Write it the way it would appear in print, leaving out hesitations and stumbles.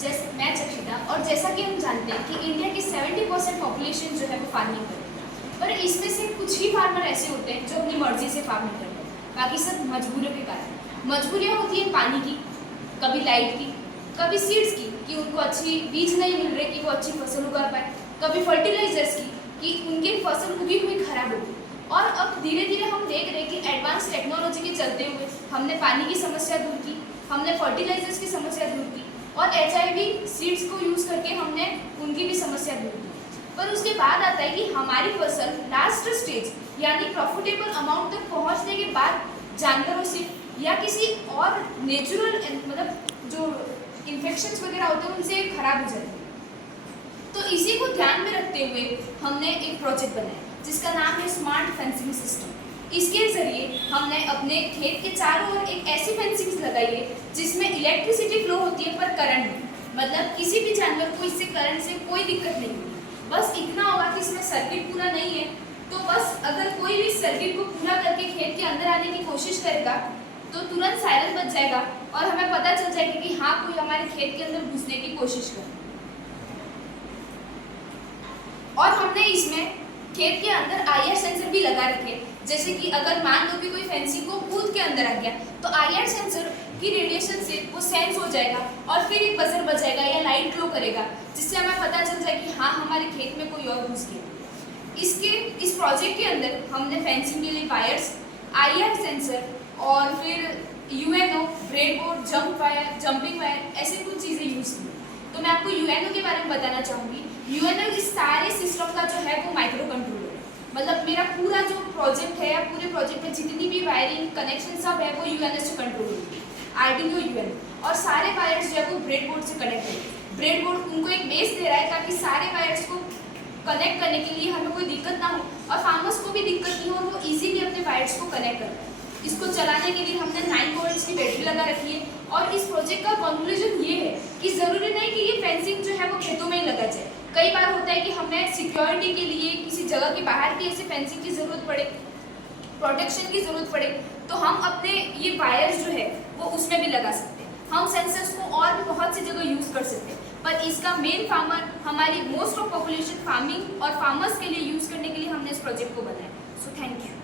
जैसे मैं चक्षिता, और जैसा कि हम जानते हैं कि इंडिया की 70% पॉपुलेशन जो है वो फार्मिंग करती है, पर इसमें से कुछ ही फार्मर ऐसे होते हैं जो अपनी मर्जी से फार्मिंग करते हैं, बाकी सब मजबूरियों के कारण। मजबूरियाँ होती हैं पानी की, कभी लाइट की, कभी सीड्स की कि उनको अच्छी बीज नहीं मिल रहे कि वो अच्छी फसल उगा पाए, कभी फर्टिलाइजर्स की कि उनकी फसल उगी हुई खराब होगी। और अब धीरे धीरे हम देख रहे हैं कि एडवांस टेक्नोलॉजी के चलते हुए हमने पानी की समस्या दूर की, हमने फर्टिलाइजर्स की समस्या दूर की, और HIV सीड्स को यूज़ करके हमने उनकी भी समस्या दूर की। पर उसके बाद आता है कि हमारी फसल लास्ट स्टेज यानी प्रॉफिटेबल अमाउंट तक पहुंचने के बाद जानवरों से या किसी और नेचुरल मतलब जो इन्फेक्शंस वगैरह होते हैं उनसे खराब हो जाती है। तो इसी को ध्यान में रखते हुए हमने एक प्रोजेक्ट बनाया जिसका नाम है स्मार्ट फेंसिंग सिस्टम। इसके जरिए हमने अपने खेत के चारों ओर एक ऐसी फेंसिंग लगाई है जिसमें इलेक्ट्रिसिटी फ्लो होती है पर करंट नहीं, मतलब किसी भी जानवर को इससे करंट से कोई दिक्कत नहीं होगी। बस इतना होगा कि इसमें सर्किट पूरा नहीं है, तो बस अगर कोई भी सर्किट को पूरा करके खेत के अंदर आने की कोशिश करेगा तो तुरंत सायरन बज जाएगा और हमें पता चल जाएगा कि हाँ कोई हमारे खेत के अंदर घुसने की कोशिश कर। और हमने इसमें खेत के अंदर IR सेंसर भी लगा रखे, जैसे कि अगर मान लो कि कोई फेंसिंग को कूद के अंदर आ गया तो IR सेंसर की रेडिएशन से वो सेंस हो जाएगा और फिर एक बजर बजाएगा या लाइट ग्लो करेगा, जिससे हमें पता चल जाए कि हाँ हमारे खेत में कोई और घुस गया। इस प्रोजेक्ट के अंदर हमने फेंसिंग के लिए वायर्स, IR सेंसर और फिर UNO, ब्रेडबोर्ड, जंपिंग वायर ऐसे कुछ चीज़ें यूज़ की। तो मैं आपको UNO के बारे में बताना चाहूँगी। UNO इस सारे सिस्टम का जो है वो माइक्रो कंट्रोलर है, मतलब मेरा पूरा जो प्रोजेक्ट है या पूरे प्रोजेक्ट में जितनी भी वायरिंग कनेक्शन सब है वो UNO से कंट्रोल होती है, Arduino UNO। और सारे वायर्स जो है वो ब्रेडबोर्ड से कनेक्ट है। ब्रेडबोर्ड उनको एक बेस दे रहा है ताकि सारे वायर्स को कनेक्ट करने के लिए हमें कोई दिक्कत ना हो और फार्मर्स को भी दिक्कत नहीं हो और वो इजीली अपने वायर्स को कनेक्ट कर पाए। इसको चलाने के लिए हमने 9 वोल्ट्स की बैटरी लगा रखी है। और इस प्रोजेक्ट का कंक्लूजन ये है कि ज़रूरी नहीं कि ये फेंसिंग जो है वो खेतों में ही लगा जाए। कई बार होता है कि हमें सिक्योरिटी के लिए किसी जगह के बाहर भी ऐसे फेंसिंग की ज़रूरत पड़े, प्रोटेक्शन की ज़रूरत पड़े, तो हम अपने ये वायर्स जो है वो उसमें भी लगा सकते हैं। हम सेंसर्स को और भी बहुत सी जगह यूज़ कर सकते हैं, पर इसका मेन फार्मर हमारी मोस्ट ऑफ पॉपुलेशन फार्मिंग और फार्मर्स के लिए यूज़ करने के लिए हमने इस प्रोजेक्ट को बनाया। So thank you.